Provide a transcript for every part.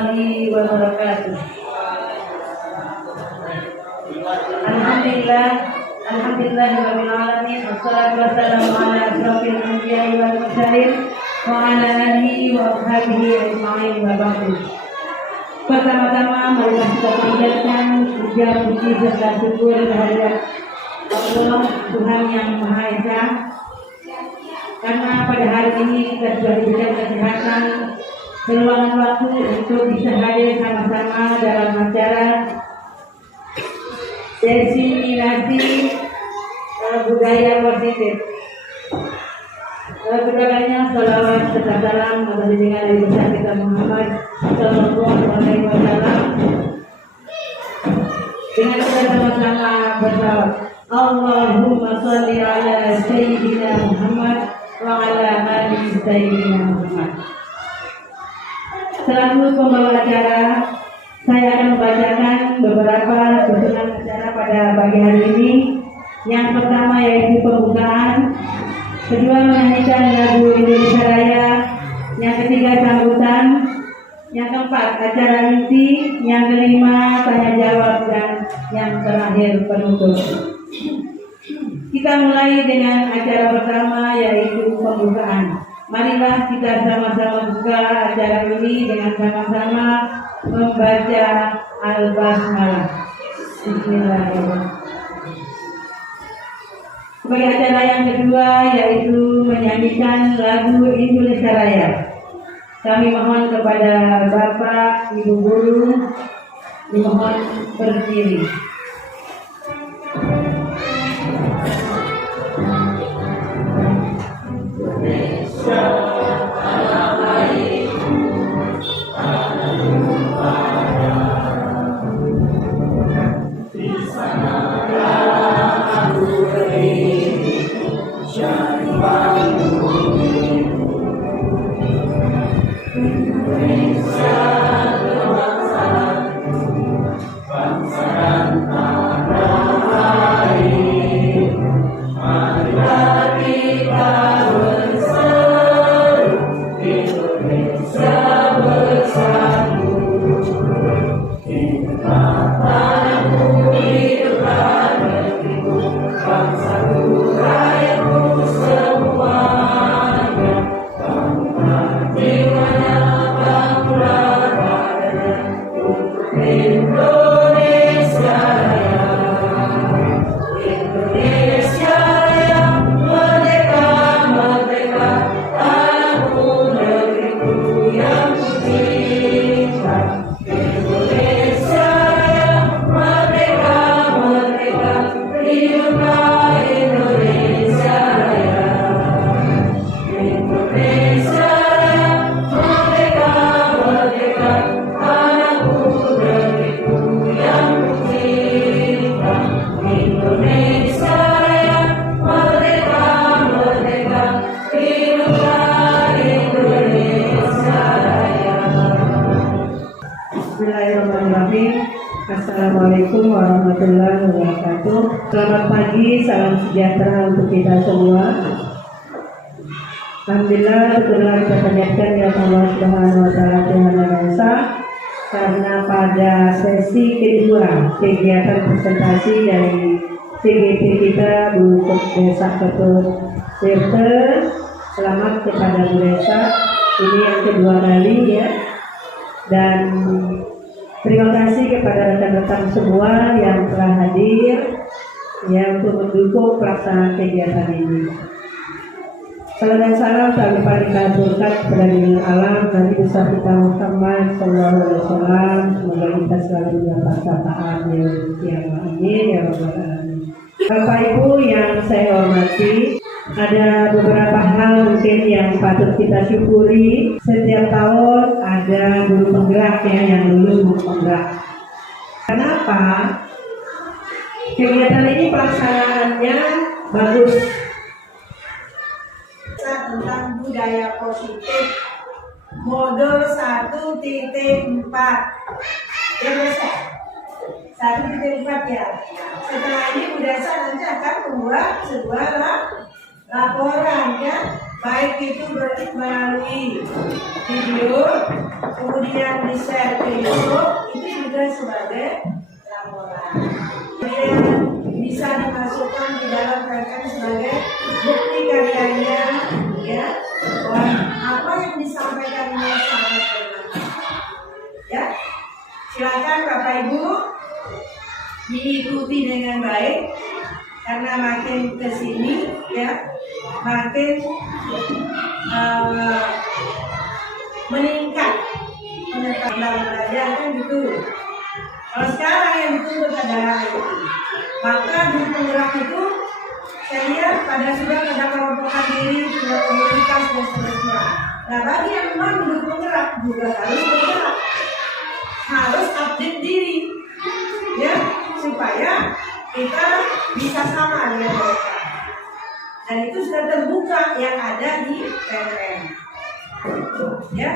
warahmatullahi wabarakatuh. Alhamdulillahirabbil alamin. Wassalatu wassalamu ala asyrofil anbiya'i wal mursalin wa ala alihi wa ashabihi ajma'in wa ba'du. Pertama-tama marilah kita panjatkan puja puji serta syukur kehadirat Allah Tuhan yang Maha Esa, karena pada hari ini kita sudah diberikan kesehatan, keluangan waktu untuk bisa hadir sama-sama dalam acara diseminasi budaya positif. Keduanya salawat serta salam atas junjungan Nabi besar kita Muhammad Sallallahu Alaihi Wasallam. Dengan kita sama-sama bersalawat, Allahumma sholli ala Sayyidina Muhammad wa ala ali Sayyidina Muhammad. Selaku pembawa acara, saya akan membacakan beberapa susunan acara pada pagi hari ini. Yang pertama yaitu pembukaan, kedua menyanyikan lagu Indonesia Raya, yang ketiga sambutan, yang keempat acara inti, yang kelima tanya jawab, dan yang terakhir penutup. Kita mulai dengan acara pertama yaitu pembukaan. Marilah kita sama-sama buka acara ini dengan sama-sama membaca Al-Basmalah. Bismillahirrahmanirrahim. Sebagai acara yang kedua yaitu menyanyikan lagu Indonesia Raya. Kami mohon kepada Bapak, Ibu Guru, dimohon berdiri. Assalamualaikum warahmatullahi wabarakatuh. Selamat pagi, salam sejahtera untuk kita semua. Alhamdulillah, syukurlah kita panjatkan ya Allah Subhanahu wa Ta'ala Tuhan yang Esa, karena pada sesi kedua kegiatan presentasi dari CGT kita Bu Desa Ketut Tirte, selamat kepada Bu Desa. Ini yang kedua kali ya, dan terima kasih kepada rekan-rekan semua yang telah hadir ya untuk mendukung pelaksanaan kegiatan ini. Salam dan salam kami paling katurkan kepada junjungan alam Nabi besar kita Muhammad Sallallahu Alaihi Wasallam. Semoga kita selalu mendapat syafaat yang amin ya rabbal alamin. Bapak Ibu yang saya hormati, ada beberapa hal mungkin yang patut kita syukuri. Setiap tahun ada guru penggerak ya, yang dulu penggerak. Kenapa? Kegiatan ini pelaksanaannya bagus. Tentang budaya positif modul 1.4 ya bisa 1.4 ya. Setelah ini Bu Desa nanti akan membuat sebuah laporan ya baik itu melalui video, kemudian di-share ke YouTube, itu juga sebagai laporan. Kemudian bisa dimasukkan di dalam KKN sebagai bukti karyanya, ya, bahwa apa yang disampaikannya sangat benar. Ya, silakan Bapak Ibu diikuti dengan baik, karena makin kesini ya makin meningkat penetapan belajar kan gitu. Kalau sekarang yang dituntut adalah itu, maka di penggerak itu saya lihat sudah pada kelompokan diri, sudah komunitas dan seterusnya. Nah, bagi yang memang penggerak juga harus bergerak, harus update diri, ya, supaya kita bisa sama dengan mereka. Dan itu sudah terbuka yang ada di PMM. Ya,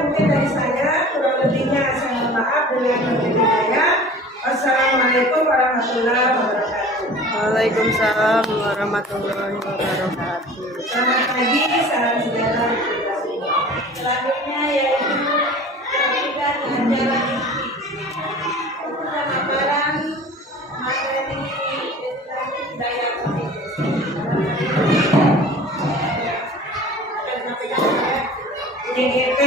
mungkin dari saya, kurang lebihnya saya mohon maaf dengan saya. Wassalamualaikum warahmatullahi wabarakatuh. Waalaikumsalam warahmatullahi wabarakatuh. Selamat pagi, salam sejahtera. Selanjutnya yaitu kita acara pemaparan materi daya DGP.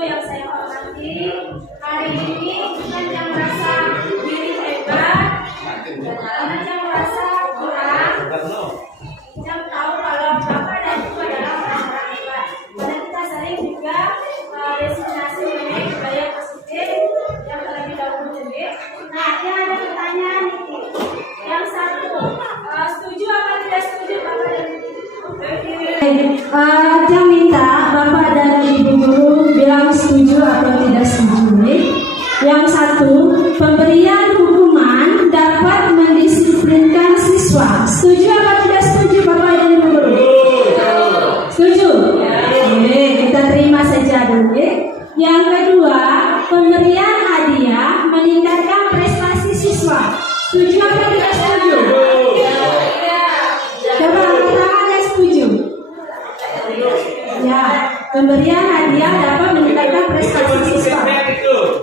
Yang saya hormati hari ini yang merasa diri hebat, yang merasa kurang, yang tahu kalau Bapak dan Ibu adalah orang-orang hebat. Karena kita sering juga destinasi mengenai budaya positif yang terlebih dahulu jadi. Nah, yang ada pertanyaan ini. Yang satu, setuju apa tidak setuju Bapak dan Ibu? Yang minta Bapak dan Ibu guru bilang setuju atau tidak setuju. Yang satu, pemberian hukuman dapat mendisiplinkan siswa. Setuju atau tidak setuju Bapak dan Ibu guru? Setuju? Oke, kita terima saja dulu. Yang kedua, pemberian hadiah meningkatkan prestasi siswa. Setuju atau tidak setuju? Coba angkat tangan yang setuju. Ya, pemberian hadiah dapat meningkatkan prestasi siswa.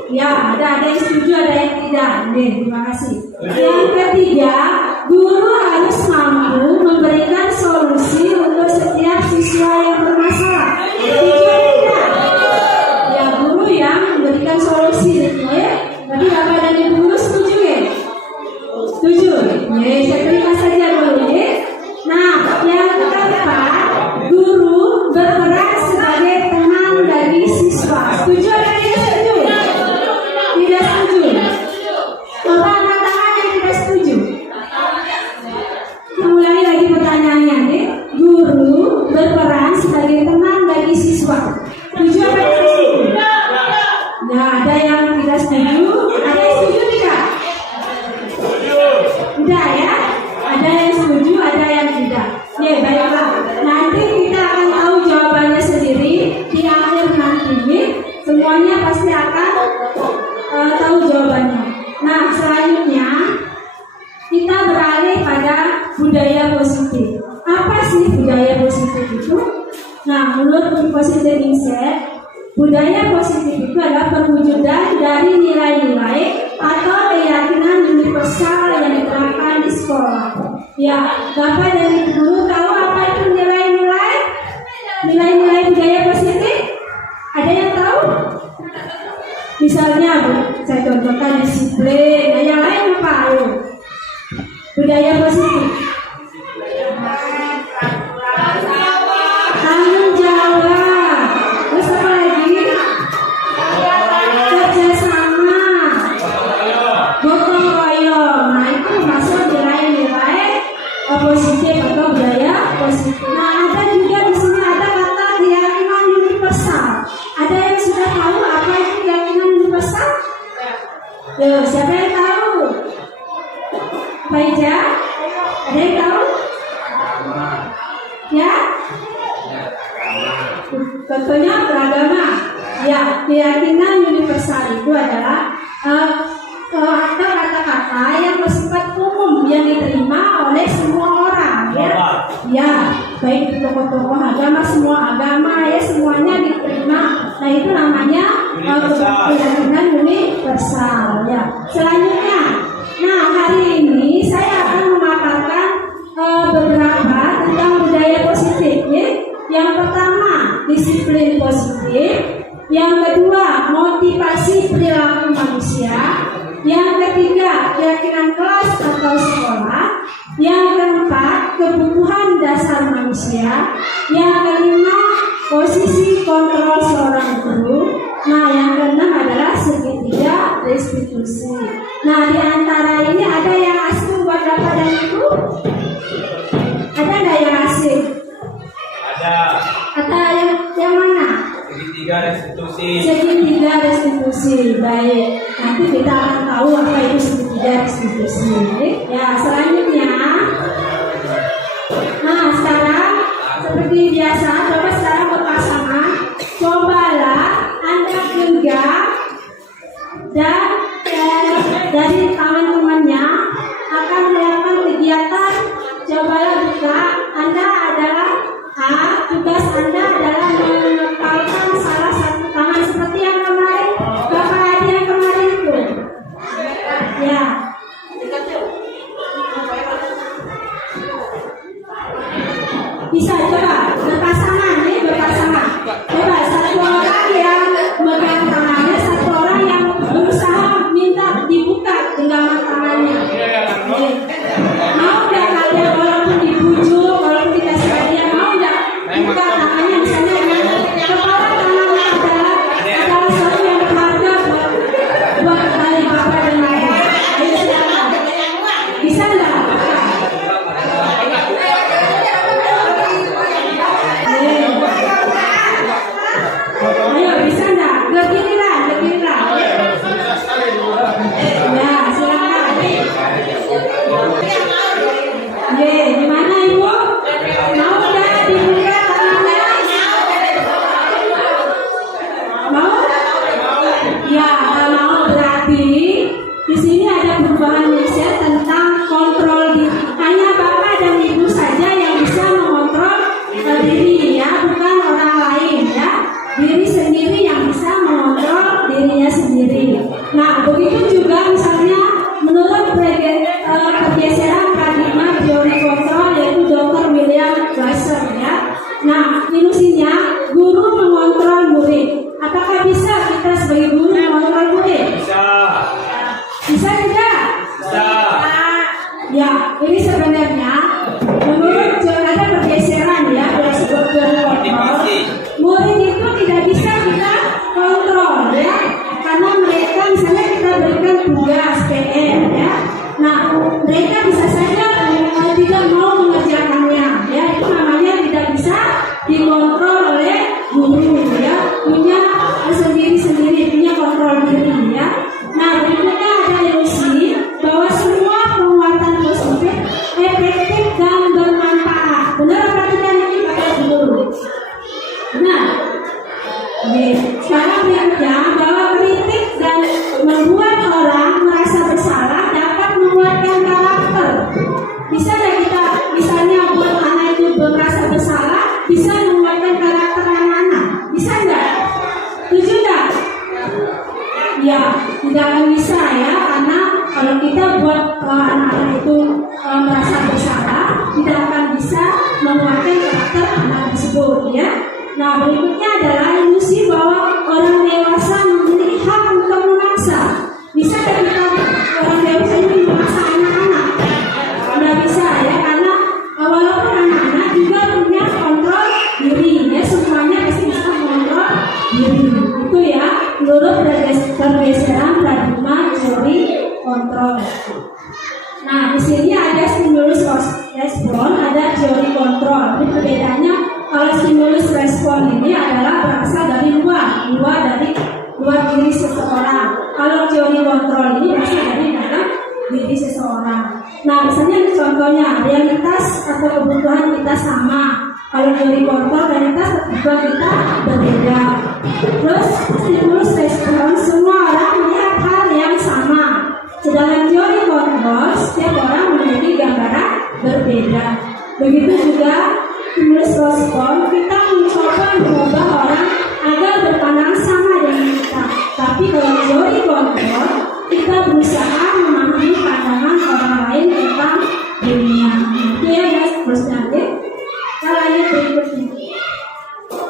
Ya, ada yang setuju, ada yang tidak. Oke, terima kasih. Yang ketiga, guru harus mampu memberikan solusi untuk setiap siswa yang bermasalah. Setuju atau tidak? Ya, guru yang memberikan solusi. Ya, tadi Bapak dan Ibu guru setuju ya? Setuju? Ya, saya terima saja dulu ya. Nah, yang keempat, guru berperan sebagai teman dari siswa. Setuju atau tidak setuju? Tidak setuju. Bapak angkat tangan yang tidak setuju. budaya positif. Apa sih budaya positif itu? Nah, menurut Positive Mindset, budaya positif itu adalah perwujudan dari nilai-nilai atau keyakinan universal yang diterapkan di sekolah. Ya, Bapak dan Ibu tahu apa itu nilai-nilai? Nilai-nilai budaya positif? Ada yang tahu? Misalnya, Bu, saya contohkan disiplin. Nah, yang lain apa? Ayo. Budaya positif. Tanggung jawab. Terus apa lagi? Kerjasama. Gotong royong. Nah, itu masuk nilai-nilai positif atau budaya positif. Nah, ada juga di sini ada kata keyakinan universal. Ada yang sudah tahu apa itu keyakinan universal? Yo, siapa yang tahu? Pak Ija? Ada yang tahu? Ya? Contohnya beragama. Ya, keyakinan universal itu adalah kata-kata yang bersifat umum yang diterima oleh semua orang. Ya, ya, baik itu tokoh-tokoh agama, semua agama ya semuanya diterima. Nah itu namanya keyakinan universal. Ya, selanjutnya. Nah hari ini saya akan memaparkan beberapa tentang budaya positif. Ya. Yang pertama disiplin positif. Yang kedua motivasi perilaku manusia. Yang ketiga keyakinan kelas atau sekolah. Yang keempat kebutuhan dasar manusia. Yang kelima posisi kontrol seorang guru. Nah yang keenam adalah segitiga restitusi. Nah di antara ini ada yang asing buat Bapak dan Ibu? Ada nggak yang asing? Ada. Ada yang mana? Segitiga restitusi. Segitiga restitusi. Baik. Nanti kita akan tahu apa itu segitiga restitusi. Ya selanjutnya. Nah sekarang seperti biasa, coba sekarang berpasangan. Cobalah Anda genggam dan dari teman-temannya akan melakukan kegiatan. Cobalah buka. Anda adalah tugas Anda adalah menempelkan salah satu tangan seperti yang kemarin Bapak Adi yang kemarin itu. Ya. Bisa coba berpasangan nih, berpasangan. Coba satu orang yang megang tangannya, satu orang yang berusaha minta dibuka genggaman tangannya. Mau nggak kalian walaupun dibujuk, walaupun dikasih hadiah, mau nggak buka tangannya misalnya dengan kepala tangannya adalah sesuatu yang berharga buat kalian Bapak dan Ibu. Ayo silakan. Bisa nggak? karakter anak tersebut ya. Nah, berikutnya adalah ilusi bahwa orang dewasa memiliki hak untuk memaksa. Bisa kita orang dewasa ini memaksa anak-anak? Tidak bisa ya, karena walaupun anak-anak juga punya kontrol diri ya, semuanya pasti bisa mengontrol diri. Itu ya, menurut pergeseran paradigma teori kontrol. Nah, di sini ada stimulus respon, ada teori kontrol. Ini perbedaannya, kalau stimulus respon ini adalah berasal dari luar diri seseorang. Kalau teori kontrol ini berasal dari dalam diri seseorang. Nah, misalnya contohnya realitas atau kebutuhan kita sama. Kalau teori kontrol, realitas kebutuhan kita berbeda. Terus stimulus respon, semua orang melihat hal yang sama. Sedangkan teori kontrol, setiap orang memiliki gambaran berbeda. Begitu juga stimulus respon, kita mencoba mengubah orang agar berpandangan sama dengan kita. Tapi kalau teori kontrol, kita berusaha memahami pandangan orang lain tentang dunia. Itu ya guys, terus nanti kita lanjut berikutnya.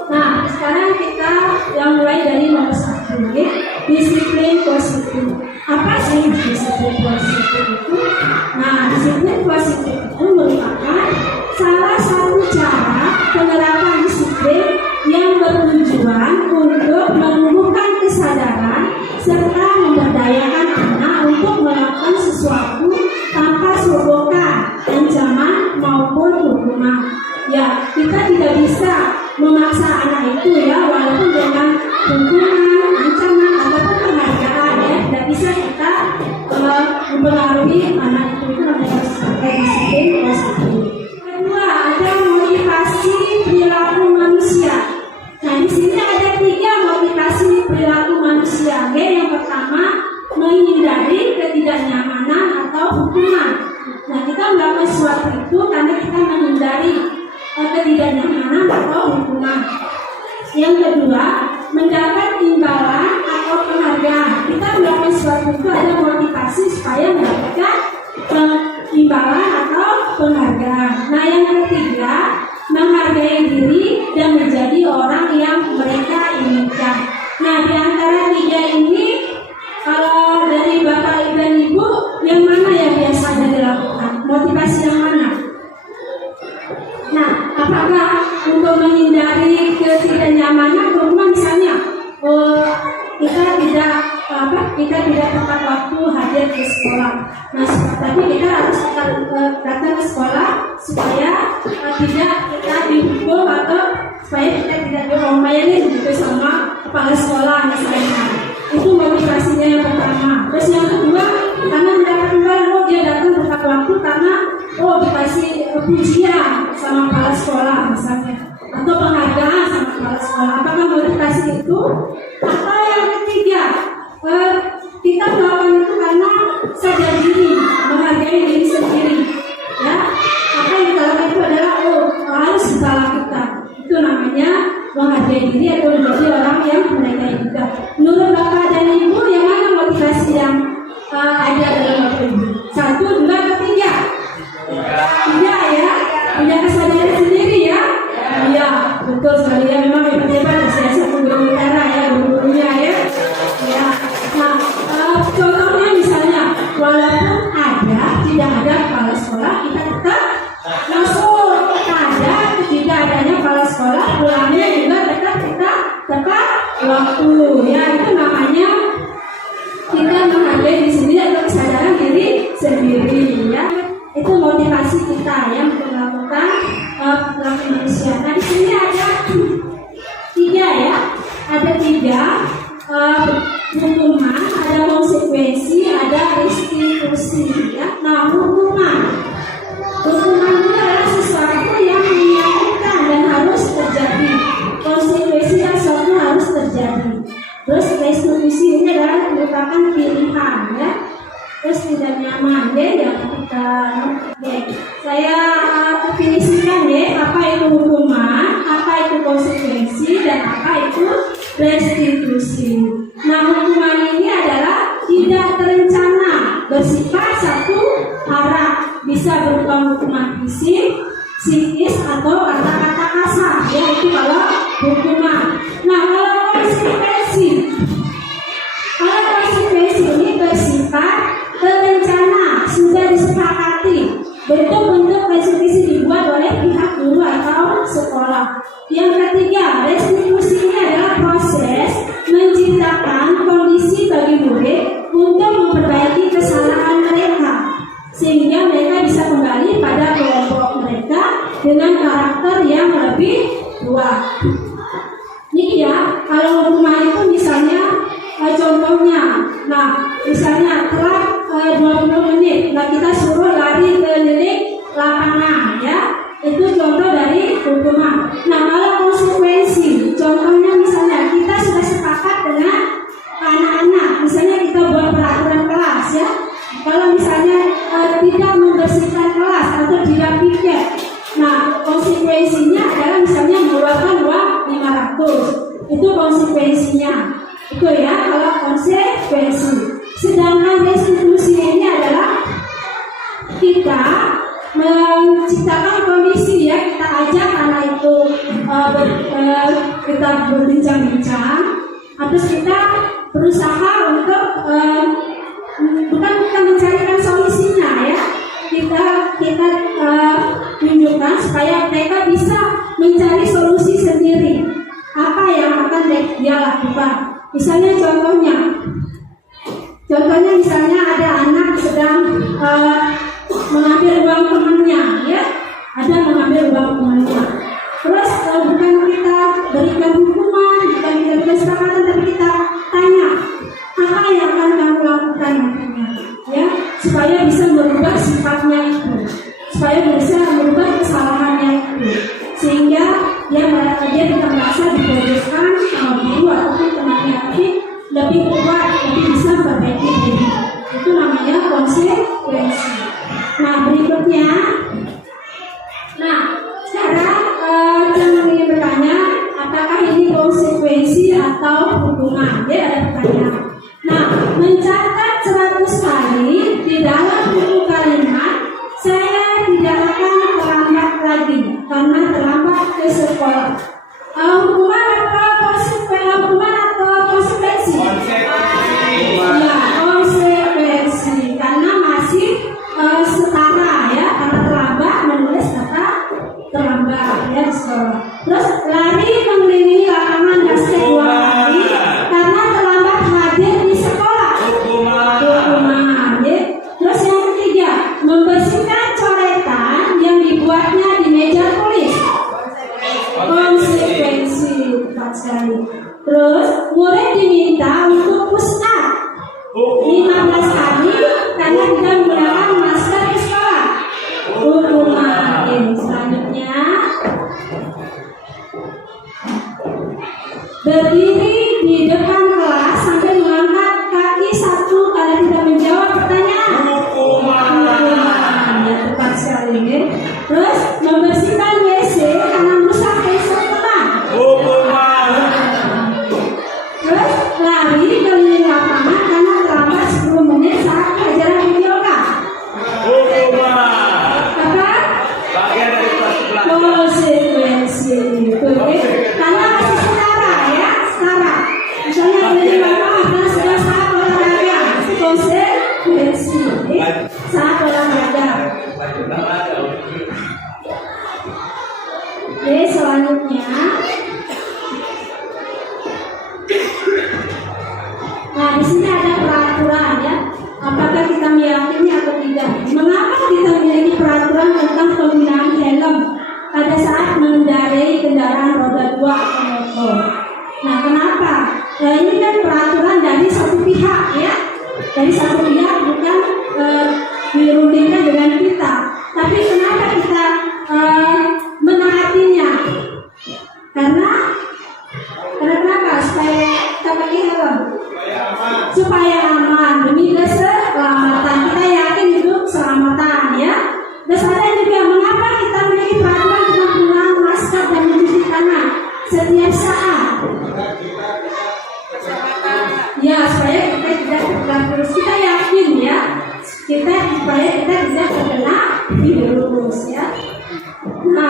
Nah, sekarang kita yang mulai dari nomor 1 ya, disiplin positif. Apa sih disiplin positif itu? Nah, disiplin positif itu merupakan salah satu cara penerapan disiplin yang bertujuan untuk menumbuhkan kesadaran serta memberdayakan anak untuk melakukan sesuatu tanpa sogokan, ancaman maupun hukuman. Ya, kita tidak bisa memaksa anak itu ya, walaupun dengan hukuman, ancaman ataupun penghargaan ya, tidak bisa kita mempengaruhi anak itu namanya sebagai disiplin positif. Kedua, ada motivasi perilaku manusia. Nah, di sini ada 3 motivasi perilaku manusia. Oke, yang pertama menghindari ketidaknyamanan atau hukuman. Nah, kita melakukan sesuatu itu karena kita menghindari ketidaknyamanan atau hukuman. Yang kedua, mendapat imbalan atau penghargaan. Kita melakukan sesuatu itu ada motivasi supaya mendapatkan imbalan atau penghargaan. Nah, yang ketiga, menghargai diri dan menjadi orang yang mereka inginkan. Nah, di antara 3 ini, kalau dari Bapak Ibu dan Ibu, yang mana yang biasanya dilakukan? Motivasi yang mana? Nah, apakah untuk menghindari ketidaknyamanan, misalnya kita tidak tepat waktu hadir ke sekolah. Nah, tapi kita harus datang ke sekolah supaya tidak kita dihukum atau supaya kita tidak diomelin gitu sama kepala sekolah misalnya. Itu motivasinya yang pertama. Terus yang kedua, karena mendapat imbalan, dia datang tepat waktu karena dikasih pujian sama kepala sekolah misalnya, atau penghargaan sama kepala sekolah. Apakah motivasi itu? Atau yang ketiga, kita melakukan itu karena sadar diri, menghargai diri sendiri. Ya, apa yang kita lakukan itu adalah harus kita lakukan. Itu namanya menghargai diri atau menjadi orang yang mereka inginkan. Menurut Bapak dan Ibu, yang mana motivasi yang ada dalam Bapak Ibu? 1, 2, atau 3? 3 ya, punya kesadaran sendiri ya. Iya, betul sekali ya, memang hebat-hebat. Saya satu guru utara ya, gurunya ya. Ya, nah contohnya misalnya, walaupun tidak ada kepala sekolah, kita tetap masuk. Tidak adanya kepala sekolah, pulangnya juga tetap kita tepat waktu. Ya, itu namanya kita menghargai diri sendiri atau kesadaran diri sendiri ya. Itu motivasi kita ya untuk melakukan perilaku manusia. Nah, di sini ada 3 ya, ada 3 hukuman, ada konsekuensi, ada restitusi ya. Nah, hukuman itu adalah sesuatu yang menyakitkan dan harus terjadi. Konsekuensi dan sesuatu harus terjadi. Terus restitusi ini adalah merupakan pilihan ya. Terus tidak nyaman ya, yang kita saya definisikan ya, apa itu hukuman, apa itu konsekuensi, dan apa itu restitusi. Nah, hukuman ini adalah tidak terencana, bersifat satu arah, bisa berupa hukuman fisik, psikis atau kata-kata kasar, ya itu kalau hukuman. Nah, kalau konsekuensi ini bersifat terencana, sudah disepakati. Bentuk-bentuk restitusi dibuat oleh pihak guru atau sekolah. Yang ketiga, restitusi ini adalah proses menciptakan kondisi bagi murid untuk memperbaiki kesalahan mereka, sehingga mereka bisa kembali pada kelompok mereka dengan karakter yang lebih kuat. Ini ya, kalau hukuman itu misalnya contohnya, nah misalnya telat 20 menit, nah kita suruh lari keliling lapangan, ya itu contoh dari hukuman. Nah kalau konsekuensi, contohnya misalnya kita sudah sepakat dengan anak-anak, misalnya kita buat peraturan kelas, ya kalau misalnya tidak membersihkan kelas atau tidak piket, nah konsekuensinya adalah misalnya mengeluarkan uang 500, itu konsekuensinya. Itu ya kalau konsekuensi. Sedangkan restitusi ini adalah kita menciptakan kondisi, ya kita ajak anak itu kita berbincang-bincang, terus kita berusaha untuk bukan kita mencarikan solusinya, ya kita tunjukkan supaya mereka bisa mencari solusi sendiri apa yang akan dia lakukan. Misalnya contohnya misalnya ada anak sedang mengambil uang temannya, ya ada mengambil uang temannya. Terus bukan kita berikan hukuman, bukan kita berikan kesepakatan, tapi kita tanya apa yang akan kamu lakukan nantinya, ya supaya bisa merubah sifatnya itu, supaya bisa merubah kesalahannya itu, sehingga dia tidak merasa dipojokkan sama guru ataupun temannya, tapi lebih kuat, lebih bisa memperbaiki diri. Itu namanya konsekuensi. Nah berikutnya, nah sekarang yang ingin bertanya, apakah ini konsekuensi atau hukuman? Dia ada pertanyaan. Nah, mencatat 100 kali di dalam buku kalimat, saya tidak akan terlambat lagi karena terlambat ke sekolah. Hukuman atau konsekuensi? Ya, konsekuensi karena masih setara, ya karena terlambat menulis kata terlambat, ya di sekolah. Terus lari mengelilingi lapangan basket 2 kali karena terlambat hadir di sekolah. Hukuman, ya. Terus yang ketiga, membersihkan coretan yang dibuatnya di meja tulis. Konsekuensi, tepat sekali. Terus murid diminta untuk push up 15 kali karena tidak menggunakan masker di sekolah. Hukuman. Selanjutnya, berdiri di depan kelas sambil mengangkat kaki 1 kali tidak menjawab pertanyaan. Hukuman. Ya, tepat sekali, ya. Terus membersihkan WC karena merusak handphone teman. Hukuman. Terus lari keliling lapangan karena terlambat 10 menit saat pelajaran videokan. Hukuman. Apa? Bagian dari kelas Konsekuensi. Karena masih setara, ya setara. Misalnya keliling lapangan karena sudah saat olahraga. Konsekuensi. Saat olahraga. Oke, selanjutnya. Nah, di sini ada peraturan, ya. Apakah kita meyakini atau tidak? Mengapa kita memiliki peraturan tentang penggunaan helm pada saat mengendarai kendaraan roda 2 atau motor? Nah, kenapa? Nah, ini kan peraturan dari satu pihak, ya. Dari satu pihak, bukan dirundingkan dengan kita. Tapi kenapa kita menaatinya? Karena kenapa? Supaya kita pakai helm. Supaya aman, demi keselamatan. Kita yakin itu keselamatan, ya. Dan ada juga mengapa kita memiliki peraturan tentang penggunaan masker dan mencuci tangan setiap saat. Ya, supaya kita tidak terkena virus. Kita yakin, ya. Supaya kita tidak terkena virus, ya. Nah,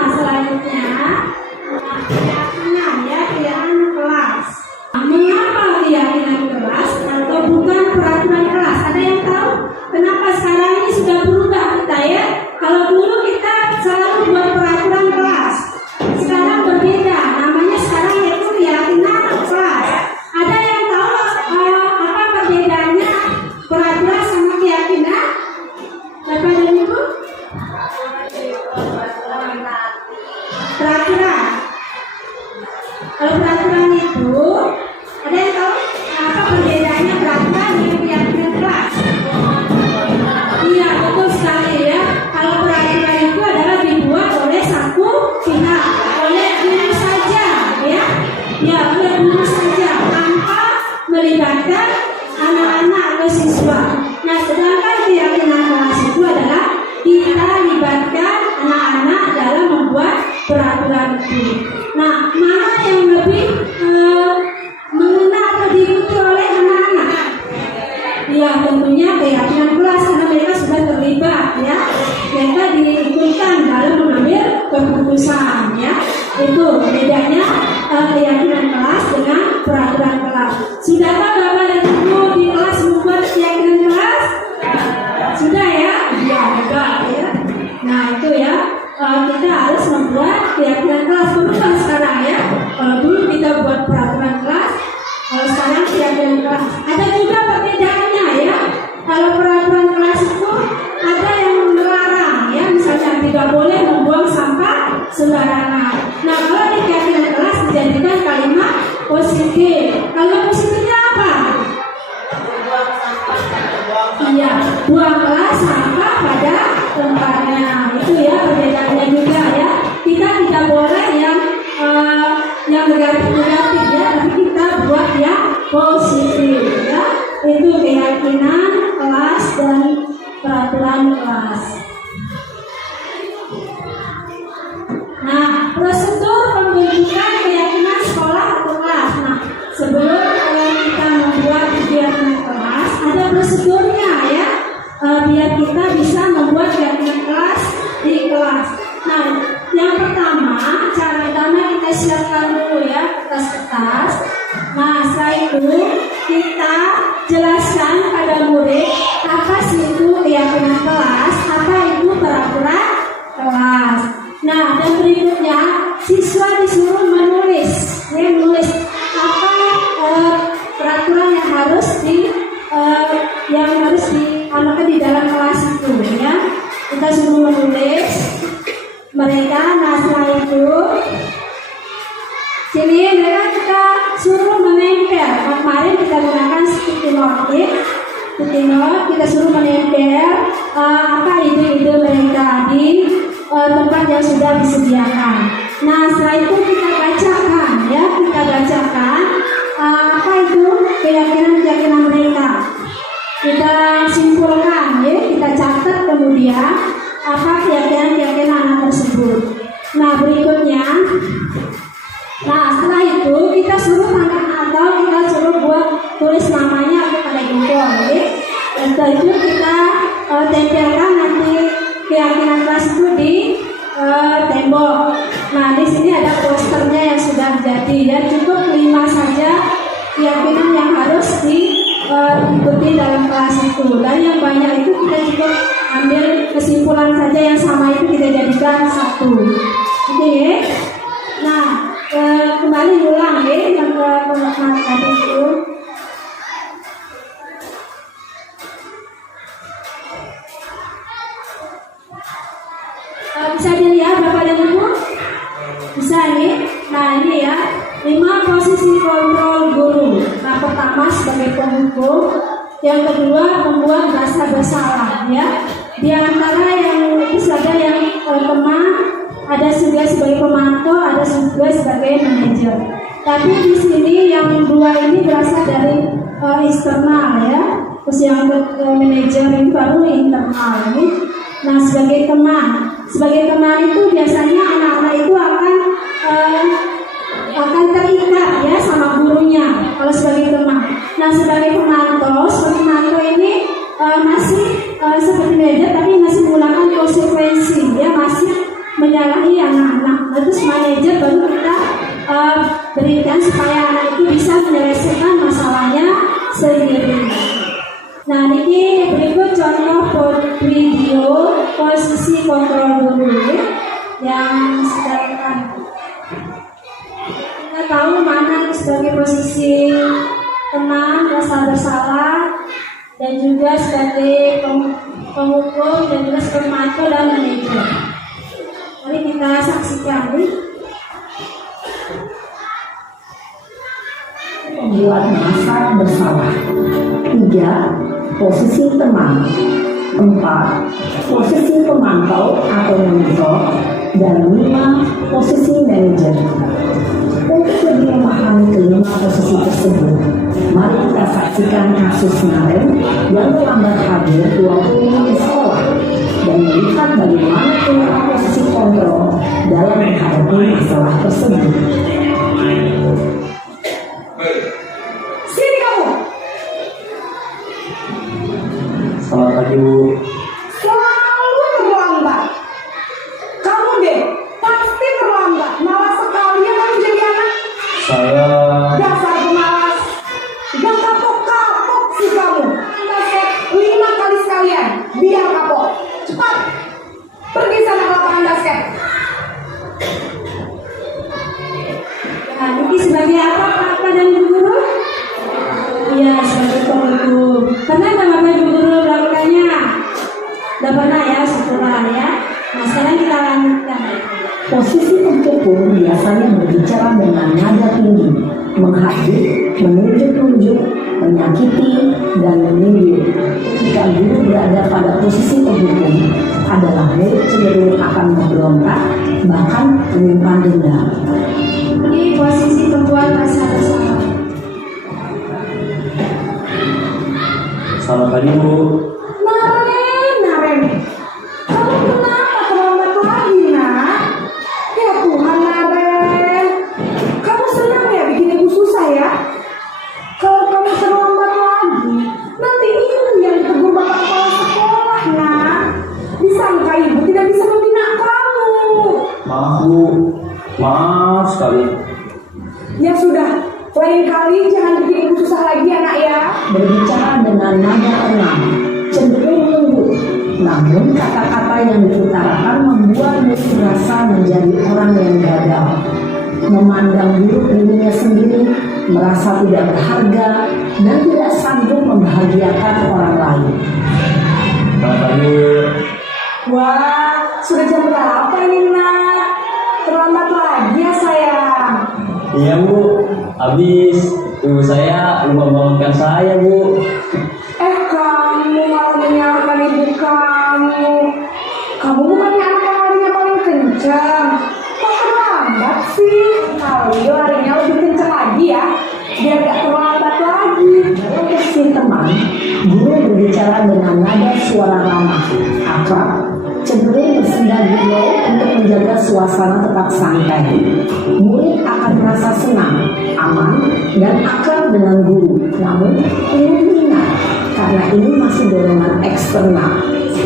peraturan. Kalau peraturan itu, ada yang tahu apa perbedaannya peraturan dengan keyakinan kelas? Iya, betul sekali ya. Kalau peraturan itu adalah dibuat oleh satu pihak, oleh guru saja, ya. Ya, oleh guru saja, tanpa melibatkan anak-anak atau siswa. Nah, sedangkan keyakinan kelas itu adalah kita libatkan anak-anak dalam membuat peraturan itu. Nah, mana yang lebih mengena atau diikuti oleh anak-anak? Ya, tentunya keyakinan kelas karena mereka sudah terlibat, ya. Mereka diikutkan dalam mengambil keputusan, ya. Itu bedanya keyakinan kelas dengan peraturan kelas. Sudahkah Bapak dan Ibu di kelas membuat keyakinan kelas? Sudah ya? Ya, sudah ya. Nah, itu ya. Kita harus membuat keyakinan kelas. Berubah sekarang ya. Kalau dulu kita buat peraturan kelas, kalau sekarang keyakinan kelas. Ada juga perbedaannya ya. Kalau peraturan kelas itu ada yang melarang ya, misalnya tidak boleh membuang sampah sembarangan. Nah, kalau di keyakinan kelas dijadikan kalimat positif. Kalimat positifnya apa? Iya, buanglah sampah pada tempatnya. Itu ya perbedaannya juga ya. Kita tidak boleh yang negatif ya, tapi kita buat yang positif ya. Itu keyakinan kelas dan peraturan kelas. Nah, prosedur pembentukan keyakinan sekolah atau kelas. Nah, sebelum kita membuat keyakinan kelas, ada prosedurnya ya, biar kita bisa membuat keyakinan kelas di kelas. Nah, yang pertama, cara pertama kita siapkan dulu ya kertas-kertas. Nah, setelah itu kita jelaskan pada murid apa sih itu keyakinan kelas, apa itu peraturan kelas. Nah, dan berikutnya siswa disuruh menulis, ya, menulis apa peraturan yang harus diamalkan di dalam kelas itu, ya. Kita suruh menulis mereka. Nah, setelah itu sini mereka kita suruh menempel. Kemarin kita gunakan sticky note, kita suruh menempel apa ide-ide mereka di tempat yang sudah disediakan. Nah, setelah itu kita bacakan ya, apa itu keyakinan mereka. Kita simpulkan ya, kita catat kemudian apa keyakinan anak tersebut. Nah, berikutnya, setelah itu kita suruh tanda atau kita suruh buat tulis namanya atau pada jempol ya. Dan setelah itu kita tempelkan nanti keyakinan kelas itu di tembok. Nah, di sini ada posternya yang sudah jadi ya. Cukup 5 saja keyakinan yang harus diikuti dalam kelas itu. Dan yang banyak itu kita cukup ambil kesimpulan saja, yang sama itu kita jadikan satu. Oke ya. Nah, kembali ulang ya yang ke tadi itu. Bisa dilihat Bapak dan Ibu? Bisa ini? Nah, ini ya 5 posisi kontrol guru. Nah, pertama sebagai penghukum, yang kedua membuat rasa bersalah ya. Di antara yang itu ada yang teman, ada juga sebagai pemantau, ada juga sebagai manajer. Tapi di sini yang 2 ini berasal dari eksternal ya. Terus yang manajer ini baru internal ini. Nah, sebagai teman itu biasanya anak-anak itu akan terikat ya sama gurunya kalau sebagai teman. Nah, sebagai pemantau ini masih seperti manajer tapi masih menggunakan konsekuensi ya, masih menyalahi anak-anak. Nah, terus manajer baru kita berikan supaya anak itu bisa menyelesaikan masalahnya sendiri. Nah, ini berikut contoh video posisi kontrol guru yang sedangkan kita tahu mana sebagai posisi tenang, rasa bersalah, dan juga sebagai penghukum dan juga pemantau dan manajer. Mari kita saksikan nih. membuat merasa bersalah. 3. Posisi teman. 4. Posisi pemantau atau monitor. Dan 5. Posisi manajer. Untuk lebih memahami kelima posisi tersebut, mari kita saksikan kasus Naren yang terlambat hadir 20 menit di sekolah dan melihat bagaimana kelima posisi kontrol dalam menghadapi masalah tersebut. Sini kamu. Selamat pagi, Bu. Selalu terlambat. Kamu deh, pasti terlambat. Malas sekali ya kamu jadi anak. Saya Dasar pemalas. Gak kapok-kapok sih kamu. Basket 5 kali sekalian. Biar kapok. Cepat. Pergi sana ke lapangan basket. Nah, ini sebagai apa Pak dan Bu Guru? Iya, sebagai pengurus. Pernah nggak Bapak Ibu Guru melakukannya? Udah pernah ya, syukurlah ya. Nah, sekarang kita lanjutkan. Posisi terkepung biasanya berbicara dengan nada tinggi, menghakimi, menunjuk-nunjuk, menyakiti, dan menyindir. Jika guru berada pada posisi terkepung, adalah murid cenderung akan memberontak, bahkan menyimpan dendam. Ini posisi membuat rasa bersalah. selamat pagi, Bu. Naren, kamu kenapa terlambat lagi, nak? Ya Tuhan, Naren, kamu senang ya bikin ibu susah ya? Kalau kamu terlambat lagi, nanti ibu yang ditegur bapak kepala sekolah, nak. Disangka ibu tidak bisa membina kamu. Maaf, Bu. Maaf sekali. Ya sudah, lain kali jangan bikin ibu susah lagi ya, nak ya. Berbicara dengan nada tenang, cenderung lembut, namun kata-kata yang diutarakan membuat murid merasa menjadi orang yang gagal, memandang buruk dirinya sendiri, merasa tidak berharga, dan tidak sanggup membahagiakan orang lain. Selamat pagi, Bu. Wah, sudah jam berapa ini, nak? Terlambat lagi ya, sayang. Iya, Bu. Habis ibu saya lupa bangunkan saya, Bu. Kamu malah menyalahkan ibu kamu. Kamu bukannya anak yang larinya paling kencang. Kok terlambat sih? Ayo larinya lebih kencang lagi ya, biar gak terlambat lagi. Dalam posisi teman, guru berbicara dengan nada suara ramah, akrab, cenderung bersenda gurau untuk menjaga suasana tetap santai. Murid akan merasa senang, aman, dan akrab dengan guru. Namun, perlu diingat, karena ini masih dorongan eksternal,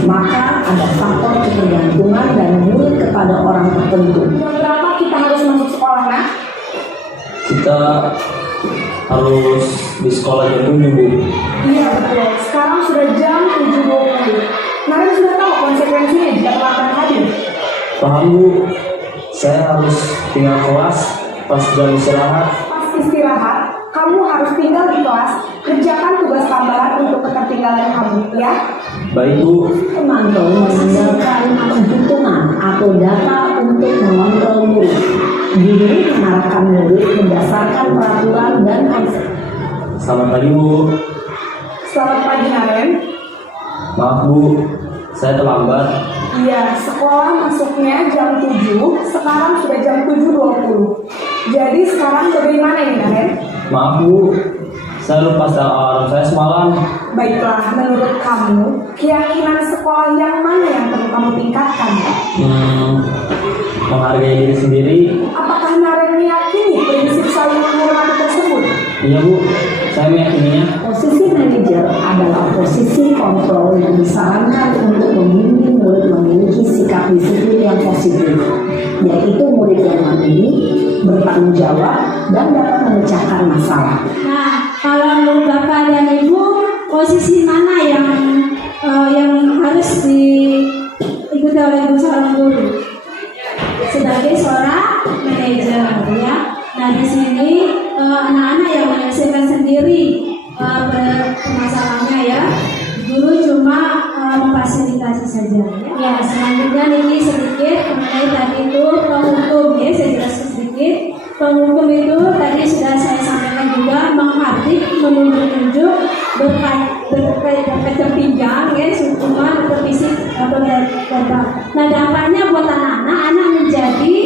maka ada faktor ketergantungan dan murid kepada orang tertentu. Jam berapa kita harus masuk sekolah, nak? Kita harus di sekolah jam 7, Bu. Iya betul, sekarang sudah jam 7.20. Naren sudah tahu konsekuensinya jika terlambat hadir. Paham, Bu. Saya harus tinggal kelas pas jam istirahat. Pas istirahat, kamu harus tinggal di kelas, kerjakan tugas tambahan untuk ketertinggalan kamu, ya. Baik, Bu. Pemantau mengandalkan penghitungan atau data untuk mengontrol murid. Guru mengarahkan murid berdasarkan peraturan dan konsep. Selamat pagi, Bu. Selamat pagi, Naren. Maaf, Bu. Saya terlambat. Iya, sekolah masuknya jam 7, sekarang sudah jam 7.20. Jadi sekarang bagaimana ini, Naren? Maaf, Bu. Saya lupa setel alarm saya semalam. Baiklah, menurut kamu, keyakinan sekolah yang mana yang perlu kamu tingkatkan? Menghargai diri sendiri. Apakah Naren meyakini prinsip saling menghormati tersebut? Iya, Bu. Saya meyakininya. Posisi manajer adalah posisi kontrol yang disarankan untuk membimbing murid memiliki sikap disiplin yang positif, yaitu murid yang mandiri, bertanggung jawab, dan dapat memecahkan masalah. Nah, kalau Bapak dan Ibu, posisi mana yang harus diikuti oleh Ibu seorang guru? Sebagai seorang manajer, ya. Nah, di sini anak-anak yang menyelesaikan sendiri permasalahannya, ya. Guru cuma memfasilitasi saja. Ya, selanjutnya ini sedikit mengenai tadi itu penghukum, ya. Saya jelaskan sedikit. Penghukum itu tadi sudah saya sampaikan juga menghargai berkejenjang ya, hukuman atau fisik atau verbal. Nah dampaknya buat anak menjadi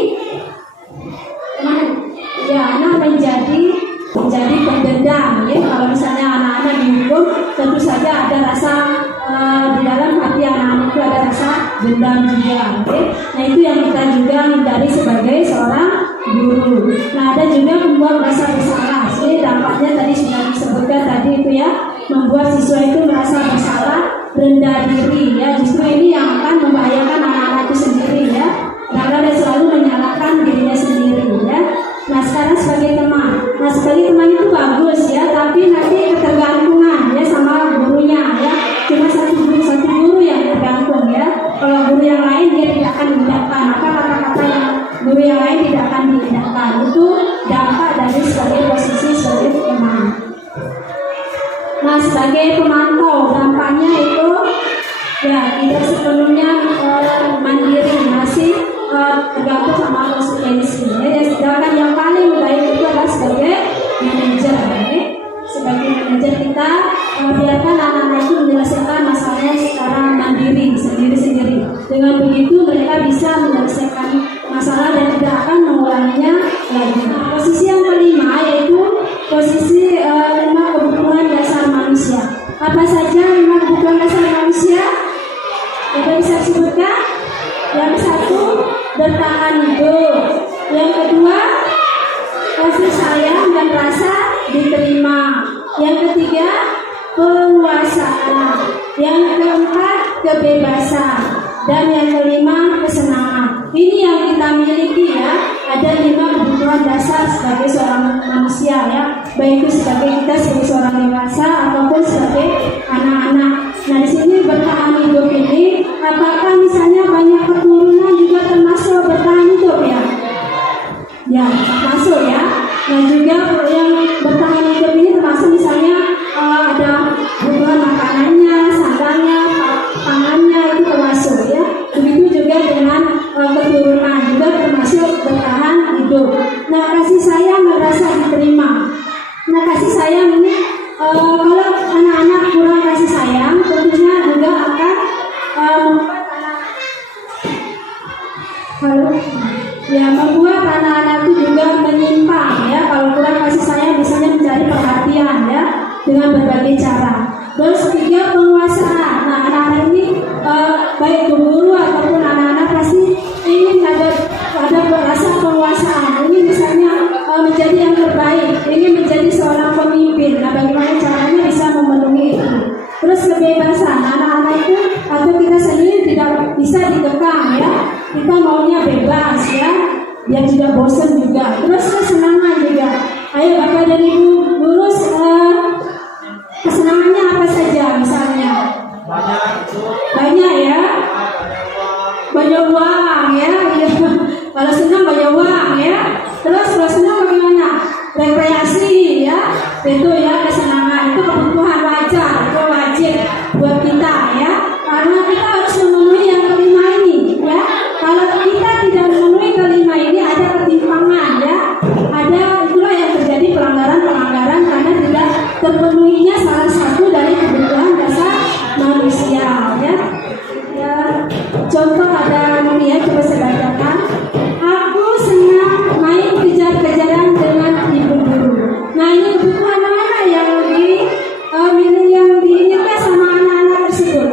pendendam ya. Kalau misalnya anak-anak dihukum, tentu saja ada rasa di dalam hati anak-anak itu ada rasa dendam juga ya. Nah itu yang kita juga hindari sebagai seorang guru. Nah ada juga membuat rasa bersalah. Jadi dampaknya tadi sudah disebutkan tadi itu ya, membuat siswa itu merasa bersalah, rendah diri ya. Justru ini yang akan membahayakan anak-anak itu sendiri ya, karena dia selalu menyalahkan dirinya sendiri ya. Nah sekarang sebagai teman itu bagus ya, tapi nanti ketergantungan ya sama gurunya ya. Cuma satu guru yang tergantung ya. Kalau guru yang lain dia tidak akan diindahkan, maka kata-kata yang guru yang lain tidak akan diindahkan. Itu dampak dari sebagai posisi sebagai teman. Nah sebagai pemantau dampaknya itu ya tidak sepenuhnya mandiri, masih tergantung sama konsekuensi ya. Sedangkan yang paling baik itu adalah sebagai manajer ya. Sebagai manajer kita biarkan anak-anak itu menyelesaikan masalahnya secara mandiri sendiri-sendiri. Dengan begitu mereka bisa menyelesaikan masalah dan tidak akan mengulanginya lagi. Posisi yang kelima yaitu posisi 5 kebutuhan dasar manusia. Apa saja 5 kebutuhan dasar manusia? Kita bisa sebutkan. Yang satu, bertahan hidup. Yang kedua, kasih sayang dan rasa diterima. Yang ketiga, penguasaan. Yang keempat, kebebasan. Dan yang kelima, kesenangan. Ini yang kita miliki ya. Ada 5 kebutuhan dasar sebagai seorang manusia ya, baik itu sebagai kita sebagai seorang dewasa ataupun sebagai anak-anak. Nah di sini bertahan hidup ini, apakah misalnya banyak keturunan juga termasuk bertahan hidup ya? Ya, masuk ya. Nah juga yang bertahan hidup ini termasuk misalnya ada kebutuhan makanannya, sandalnya, pangannya itu termasuk ya. Begitu juga dengan keturunan juga termasuk bertahan hidup. Nah kasih sayang merasa diterima. Nah kasih sayang ini kalau anak-anak kurang kasih sayang, tentunya juga akan membuat anak-anak itu juga menyimpang ya. Kalau kurang kasih sayang misalnya mencari perhatian ya dengan berbagai cara. Terus ketiga, penguasaan. Nah anak-anak ini baik guru ataupun anak-anak pasti ingin ada rasa penguasaan. Ini misalnya menjadi yang terbaik, ingin menjadi seorang pemimpin. Nah bagaimana caranya bisa memenuhi itu? Terus kebebasan, anak-anak itu atau kita sendiri tidak bisa dikekang ya. Kita maunya bebas ya, biar tidak bosan juga. Terus kesenangan juga. Ayo Bapak dan Ibu guru, kesenangannya apa saja misalnya? Banyak ya. Banyak uang ya. Kalau senang banyak uang ya. Terus kalau senang bagaimana? Rekreasi ya. Itu ya kesenangan, itu kebutuhan wajar, itu wajib buat kita ya. Karena kita harus memenuhi yang kelima ini ya. Kalau kita tidak memenuhi kelima ini ada ketimpangan ya. Ada itulah yang terjadi pelanggaran karena tidak terpenuhinya salah satu dari kebutuhan dasar manusia ya. Contoh ada ini ya, coba saya bacakan. Aku senang main kejar-kejaran dengan ibu guru. Nah ini kebutuhan mana yang diinginkan sama anak-anak tersebut?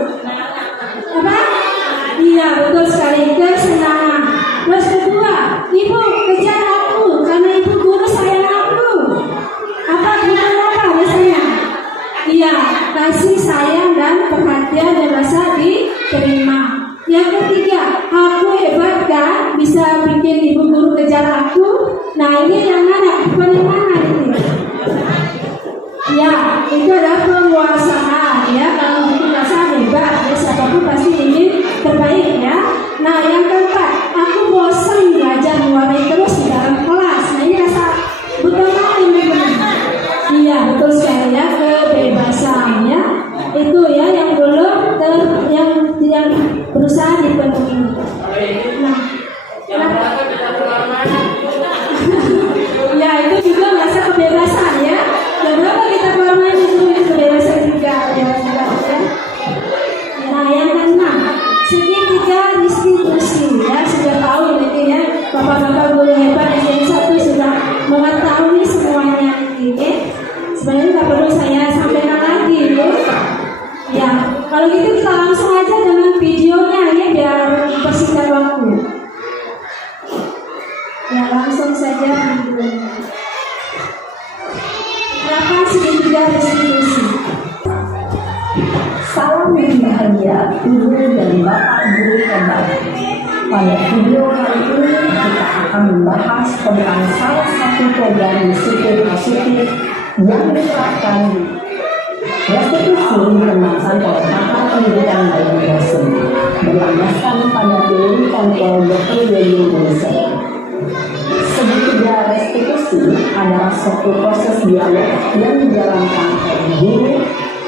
Apa? Iya betul sekali, kesenangan. Terus kedua, ibu kejar aku karena ibu guru sayang aku. Apa biasanya? Iya, kasih sayang dan perhatian dan rasa diterima. Yang ketiga, aku hebat kan, bisa bikin ibu guru kejar aku. Nah ini yang mana? Bukan yang mana ini? Ya, itu adalah penguasaan ya. Kalau itu rasa hebat, ya siapapun pasti ingin terbaik ya. Nah yang keempat, aku bosan belajar mewarnai terus di dalam kelas. Nah ini rasa betul mana ini benar? Iya betul sekali ya, kebebasan ya. Itu ya yang belum yang berusaha dipenuhi. Nah, bapak-bapak guru hebat yang satu sudah mengetahui semuanya ini. Sebenarnya nggak perlu saya sampaikan lagi, Bu. Ya, kalau gitu kita langsung aja dengan videonya ya, biar bersingkat waktu. Ya, langsung saja videonya. Gerakan segitiga restitusi. Salam bahagia Ibu dan Bapak guru hebat. Pada video kali ini kita akan membahas tentang salah satu program disiplin positif yang diterapkan di restitusi dikembangkan oleh pakar pendidikan dan dosen berlandaskan pada teori kontrol Dr. Yeni Gunse. Segitiga restitusi adalah suatu proses dialog yang dijalankan oleh guru